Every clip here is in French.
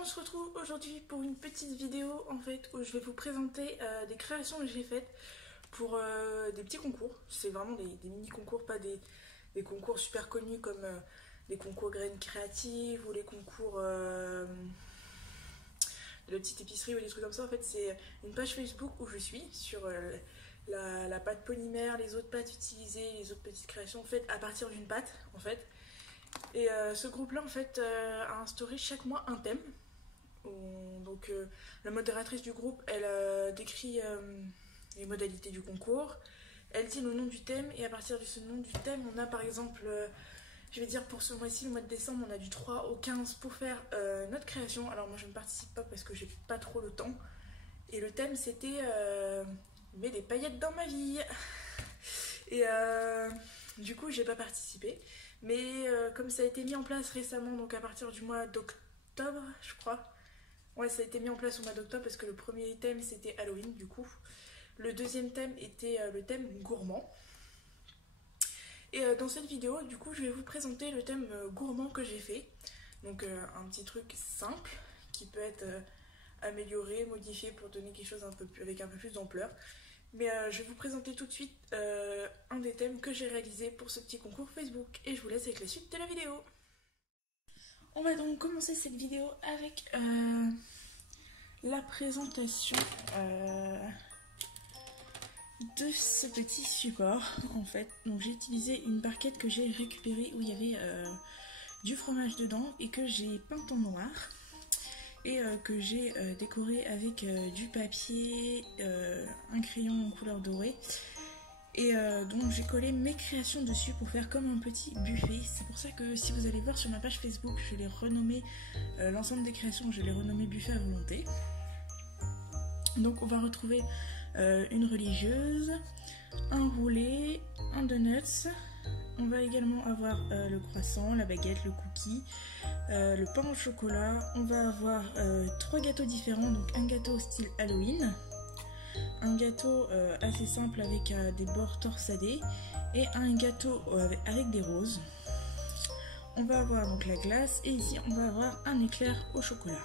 on se retrouve aujourd'hui pour une petite vidéo en fait où je vais vous présenter des créations que j'ai faites pour des petits concours. C'est vraiment des mini concours, pas des concours super connus comme les concours graines créatives ou les concours de la petite épicerie ou des trucs comme ça. En fait, c'est une page Facebook où je suis sur la pâte polymère, les autres pâtes utilisées, les autres petites créations faites à partir d'une pâte en fait. Et ce groupe-là en fait a instauré chaque mois un thème. Donc la modératrice du groupe, elle décrit les modalités du concours, elle dit le nom du thème et à partir de ce nom du thème, on a par exemple, je vais dire pour ce mois-ci, le mois de décembre, on a du 3 au 15 pour faire notre création. Alors moi je ne participe pas parce que j'ai pas trop le temps. Et le thème c'était mets des paillettes dans ma vie. Et du coup j'ai pas participé. Mais comme ça a été mis en place récemment, donc à partir du mois d'octobre, je crois. Ouais, ça a été mis en place au mois d'octobre parce que le premier thème c'était Halloween du coup. Le deuxième thème était le thème gourmand. Et dans cette vidéo, du coup, je vais vous présenter le thème gourmand que j'ai fait. Donc un petit truc simple qui peut être amélioré, modifié pour donner quelque chose avec un peu plus d'ampleur. Mais je vais vous présenter tout de suite un des thèmes que j'ai réalisé pour ce petit concours Facebook. Et je vous laisse avec la suite de la vidéo. On va donc commencer cette vidéo avec la présentation de ce petit support en fait. Donc j'ai utilisé une barquette que j'ai récupérée où il y avait du fromage dedans et que j'ai peint en noir et que j'ai décoré avec du papier, un crayon en couleur dorée. Et donc j'ai collé mes créations dessus pour faire comme un petit buffet. C'est pour ça que si vous allez voir sur ma page Facebook, je l'ai renommé, l'ensemble des créations, je l'ai renommé buffet à volonté. Donc on va retrouver une religieuse, un roulé, un donuts. On va également avoir le croissant, la baguette, le cookie, le pain au chocolat. On va avoir 3 gâteaux différents, donc un gâteau style Halloween, un gâteau assez simple avec des bords torsadés et un gâteau avec des roses. On va avoir donc la glace et ici on va avoir un éclair au chocolat.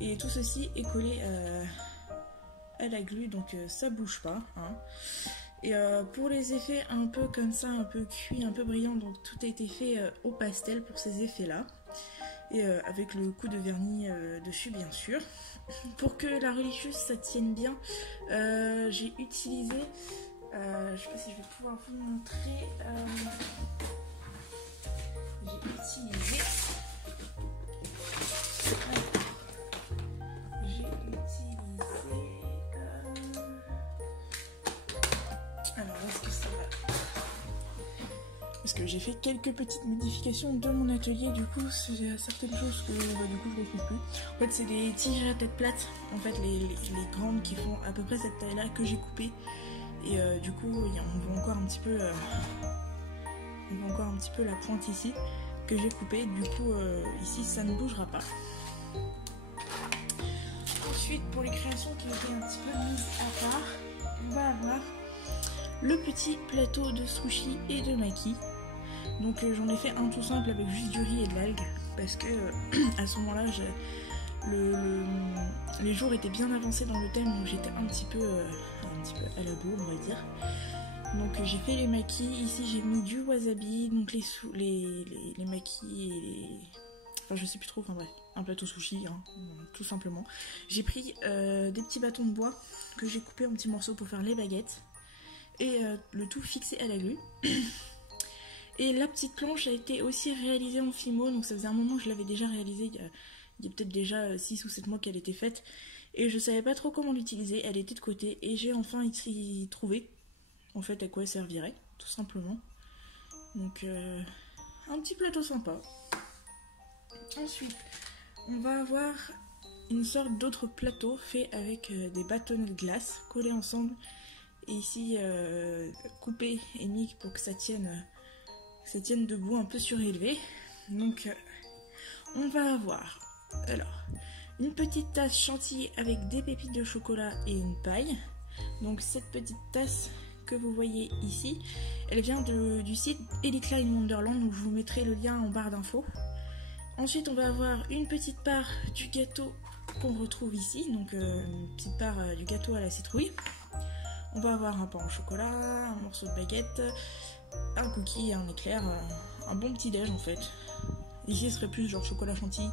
Et tout ceci est collé à la glu, donc ça bouge pas hein. Et pour les effets un peu comme ça, un peu cuit, un peu brillant, donc tout a été fait au pastel pour ces effets là et avec le coup de vernis dessus bien sûr. Pour que la religieuse ça tienne bien, j'ai utilisé je sais pas si je vais pouvoir vous montrer, j'ai utilisé alors est-ce que ça va, parce que j'ai fait quelques petites modifications de mon atelier, du coup c'est certaines choses que du coup je ne retrouve plus. En fait c'est des tiges à tête plate, en fait les grandes qui font à peu près cette taille là que j'ai coupé. Et du coup on voit encore un petit peu la pointe ici que j'ai coupée, du coup ici ça ne bougera pas. Ensuite pour les créations qui ont été un petit peu mises à part, on va avoir le petit plateau de sushi et de maki. Donc j'en ai fait un tout simple avec juste du riz et de l'algue parce que à ce moment là les jours étaient bien avancés dans le thème, donc j'étais un petit peu à la bourre on va dire. Donc j'ai fait les makis, ici j'ai mis du wasabi, donc les makis et les... enfin je sais plus trop, enfin bref, un plateau sushi hein, tout simplement. J'ai pris des petits bâtons de bois que j'ai coupés en petits morceaux pour faire les baguettes et le tout fixé à la glu. Et la petite planche a été aussi réalisée en Fimo, donc ça faisait un moment que je l'avais déjà réalisée, il y a peut-être déjà 6 ou 7 mois qu'elle était faite et je savais pas trop comment l'utiliser, elle était de côté et j'ai enfin ici trouvé en fait à quoi elle servirait tout simplement. Donc un petit plateau sympa. Ensuite on va avoir une sorte d'autre plateau fait avec des bâtonnets de glace collés ensemble et ici coupé et mis pour que ça tienne debout un peu surélevé. Donc on va avoir alors une petite tasse chantilly avec des pépites de chocolat et une paille. Donc cette petite tasse que vous voyez ici, elle vient du site Elite Line Wonderland, donc je vous mettrai le lien en barre d'infos. Ensuite, on va avoir une petite part du gâteau qu'on retrouve ici, donc une petite part du gâteau à la citrouille. On va avoir un pain au chocolat, un morceau de baguette, un cookie et un éclair, un bon petit déj en fait. Ici, ce serait plus genre chocolat chantilly,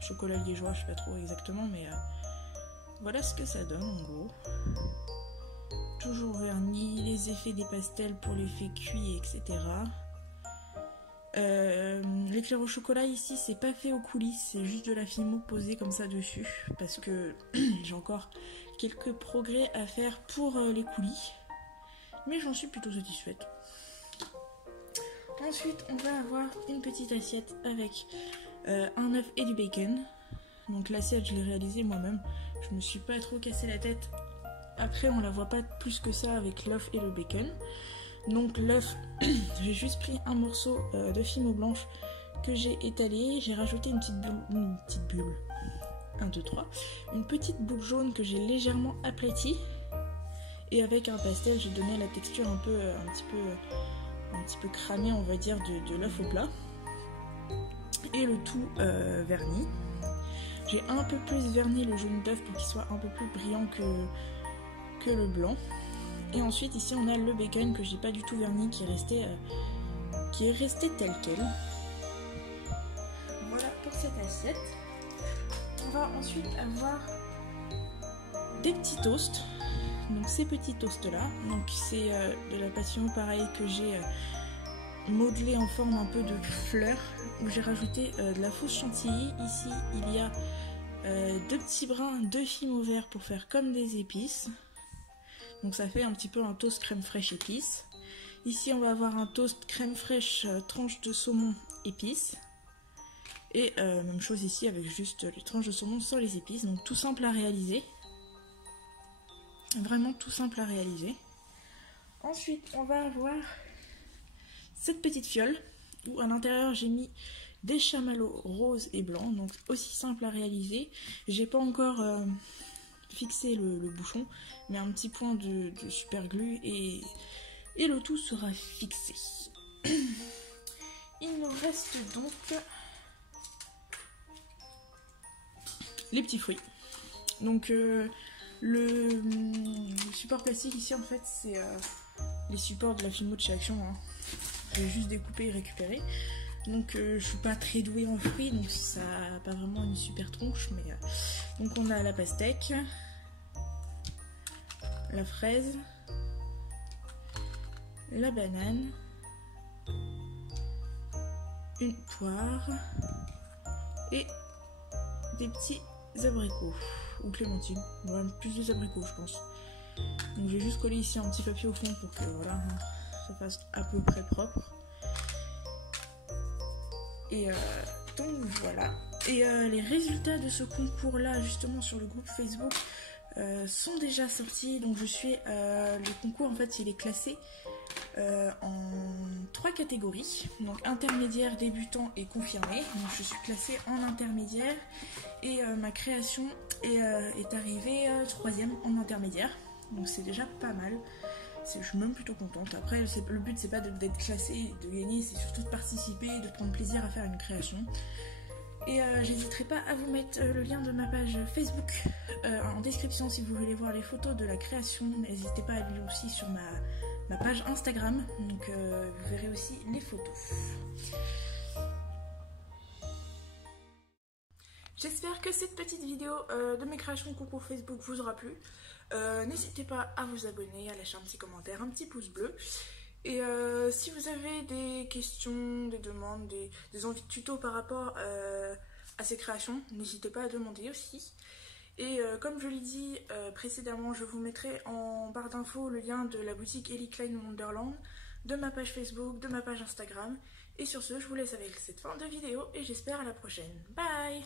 chocolat liégeois, je sais pas trop exactement, mais voilà ce que ça donne en gros. Toujours verni, les effets des pastels pour l'effet cuit, etc. L'éclair au chocolat ici c'est pas fait aux coulisses, c'est juste de la fimo posée comme ça dessus parce que j'ai encore quelques progrès à faire pour les coulis, mais j'en suis plutôt satisfaite. Ensuite on va avoir une petite assiette avec un œuf et du bacon. Donc l'assiette je l'ai réalisée moi-même, je me suis pas trop cassé la tête. Après on la voit pas plus que ça avec l'œuf et le bacon. Donc l'œuf, j'ai juste pris un morceau de fimo blanche que j'ai étalé, j'ai rajouté une petite bulle, 1, 2, 3, une petite boule jaune que j'ai légèrement aplatie, et avec un pastel j'ai donné la texture un petit peu cramée on va dire de l'œuf au plat, et le tout verni. J'ai un peu plus verni le jaune d'œuf pour qu'il soit un peu plus brillant que le blanc. Et ensuite ici on a le bacon que j'ai pas du tout verni, qui est resté tel quel. Voilà pour cette assiette. On va ensuite avoir des petits toasts. Donc ces petits toasts là, donc c'est de la passion pareil que j'ai modelé en forme un peu de fleur, où j'ai rajouté de la fausse chantilly. Ici il y a 2 petits brins de fimo vert pour faire comme des épices. Donc ça fait un petit peu un toast crème fraîche épices. Ici on va avoir un toast crème fraîche tranche de saumon épices. Et même chose ici avec juste les tranches de saumon sans les épices. Donc tout simple à réaliser. Vraiment tout simple à réaliser. Ensuite on va avoir cette petite fiole où à l'intérieur j'ai mis des chamallows roses et blancs. Donc aussi simple à réaliser. J'ai pas encore fixer le bouchon, mais un petit point de super glue et le tout sera fixé. Il nous reste donc les petits fruits. Donc le support plastique ici en fait c'est les supports de la fimo de chez Action, hein. Je vais juste découper et récupérer. Donc je suis pas très douée en fruits, donc ça n'a pas vraiment une super tronche, mais donc on a la pastèque, la fraise, la banane, une poire et des petits abricots ou clémentines, ouais, plus des abricots je pense. Donc je vais juste coller ici un petit papier au fond pour que voilà, ça fasse à peu près propre. Et donc voilà. Et les résultats de ce concours là justement sur le groupe Facebook sont déjà sortis. Donc je suis le concours en fait il est classé en 3 catégories, donc intermédiaire, débutant et confirmé. Donc je suis classée en intermédiaire et ma création est arrivée 3e en intermédiaire, donc c'est déjà pas mal. Je suis même plutôt contente. Après le but c'est pas d'être classée et de gagner, c'est surtout de participer et de prendre plaisir à faire une création. Et j'hésiterai pas à vous mettre le lien de ma page Facebook en description si vous voulez voir les photos de la création. N'hésitez pas à aller aussi sur ma page Instagram, donc vous verrez aussi les photos. J'espère que cette petite vidéo de mes créations concours Facebook vous aura plu. N'hésitez pas à vous abonner, à lâcher un petit commentaire, un petit pouce bleu. Et si vous avez des questions, des demandes, des envies de tuto par rapport à ces créations, n'hésitez pas à demander aussi. Et comme je l'ai dit précédemment, je vous mettrai en barre d'infos le lien de la boutique Ellie Klein Wonderland, de ma page Facebook, de ma page Instagram. Et sur ce, je vous laisse avec cette fin de vidéo et j'espère à la prochaine. Bye!